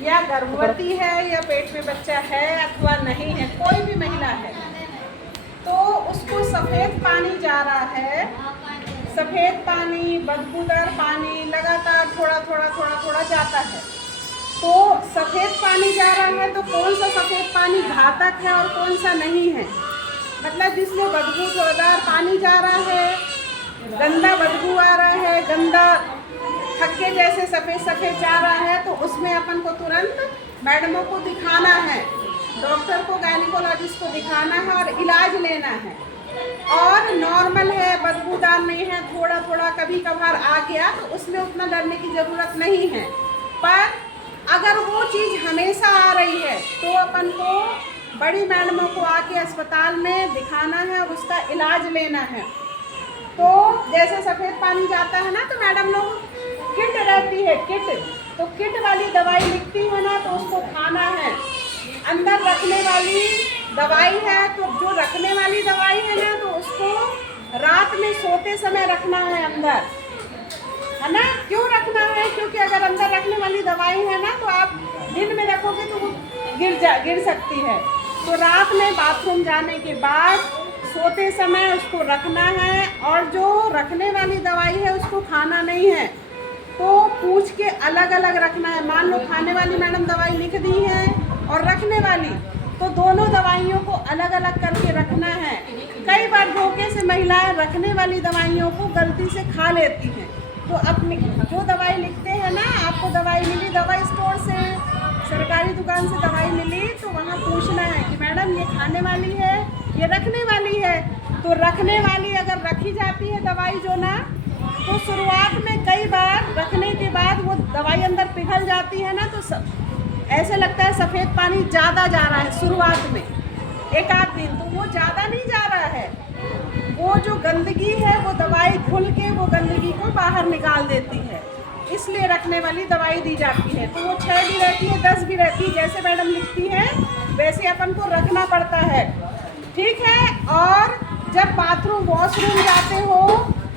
या गर्भवती है या पेट में बच्चा है अथवा नहीं है, कोई भी महिला है, तो उसको सफ़ेद पानी जा रहा है, सफ़ेद पानी, बदबूदार पानी लगातार थोड़ा जाता है। तो सफ़ेद पानी जा रहा है तो कौन सा सफ़ेद पानी घातक है और कौन सा नहीं है। मतलब जिसमें बदबूदार पानी जा रहा है, गंदा बदबू आ रहा है, गंदा थक्के जैसे सफ़ेद जा रहा है, तो उसमें अपन को तुरंत मैडमों को दिखाना है, डॉक्टर को, गायनिकोलॉजिस्ट को दिखाना है और इलाज लेना है। और नॉर्मल है, बदबूदार नहीं है, थोड़ा कभी कभार आ गया, तो उसमें उतना डरने की ज़रूरत नहीं है। पर अगर वो चीज़ हमेशा आ रही है तो अपन को बड़ी मैडमों को आके अस्पताल में दिखाना है और उसका इलाज लेना है। तो जैसे सफ़ेद पानी जाता है ना, तो मैडम लोग किट रहती है, तो किट वाली दवाई लिखती है ना, तो उसको खाना है। अंदर रखने वाली दवाई है, तो जो रखने वाली दवाई है ना, तो उसको रात में सोते समय रखना है अंदर, है ना। क्यों रखना है? क्योंकि अगर अंदर रखने वाली दवाई है ना, तो आप दिन में रखोगे तो वो गिर सकती है। तो रात में बाथरूम जाने के बाद सोते समय उसको रखना है, और जो रखने वाली दवाई है उसको खाना नहीं है, तो पूछ के अलग अलग रखना है। मान लो खाने वाली मैडम दवाई लिख दी है और रखने वाली, तो दोनों दवाइयों को अलग अलग करके रखना है। कई बार धोखे से महिलाएं रखने वाली दवाइयों को गलती से खा लेती हैं। तो अपनी जो दवाई लिखते हैं ना, आपको दवाई मिली दवाई स्टोर से, सरकारी दुकान से दवाई मिली, तो वहाँ पूछना है कि मैडम ये खाने वाली है, ये रखने वाली है। तो रखने वाली अगर रखी जाती है दवाई जो ना, तो शुरुआत में कई बार रखने के बाद वो दवाई अंदर पिघल जाती है ना, तो ऐसे लगता है सफ़ेद पानी ज़्यादा जा रहा है शुरुआत में, एक आध दिन, तो वो ज़्यादा नहीं जा रहा है। वो जो गंदगी है वो दवाई घुल के वो गंदगी को बाहर निकाल देती है, इसलिए रखने वाली दवाई दी जाती है। तो वो 6 भी रहती है, 10 भी रहती है, जैसे मैडम लिखती है वैसे अपन को रखना पड़ता है, ठीक है। और जब बाथरूम वॉशरूम जाते हो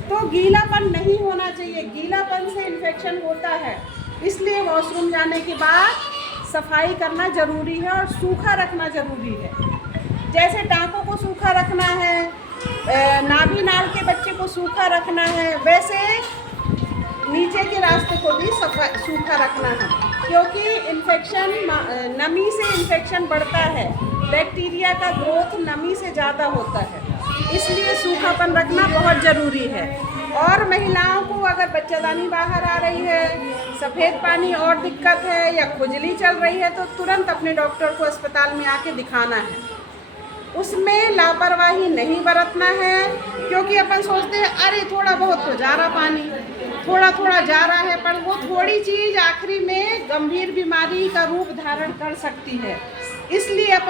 तो गीलापन नहीं होना चाहिए, गीलापन से इन्फेक्शन होता है, इसलिए वॉशरूम जाने के बाद सफाई करना ज़रूरी है और सूखा रखना ज़रूरी है। जैसे टाँकों को सूखा रखना है, नाभि नाल के बच्चे को सूखा रखना है, वैसे नीचे के रास्ते को भी सूखा रखना है, क्योंकि इन्फेक्शन, नमी से इन्फेक्शन बढ़ता है, बैक्टीरिया का ग्रोथ नमी से ज़्यादा होता है, इसलिए सूखापन रखना बहुत ज़रूरी है। और महिलाओं को अगर बच्चादानी बाहर आ रही है, सफ़ेद पानी और दिक्कत है, या खुजली चल रही है, तो तुरंत अपने डॉक्टर को अस्पताल में आके दिखाना है। उसमें लापरवाही नहीं बरतना है, क्योंकि अपन सोचते हैं अरे थोड़ा बहुत तो जा रहा पानी, थोड़ा जा रहा है, पर वो थोड़ी चीज़ आखिरी में गंभीर बीमारी का रूप धारण कर सकती है, इसलिए अपन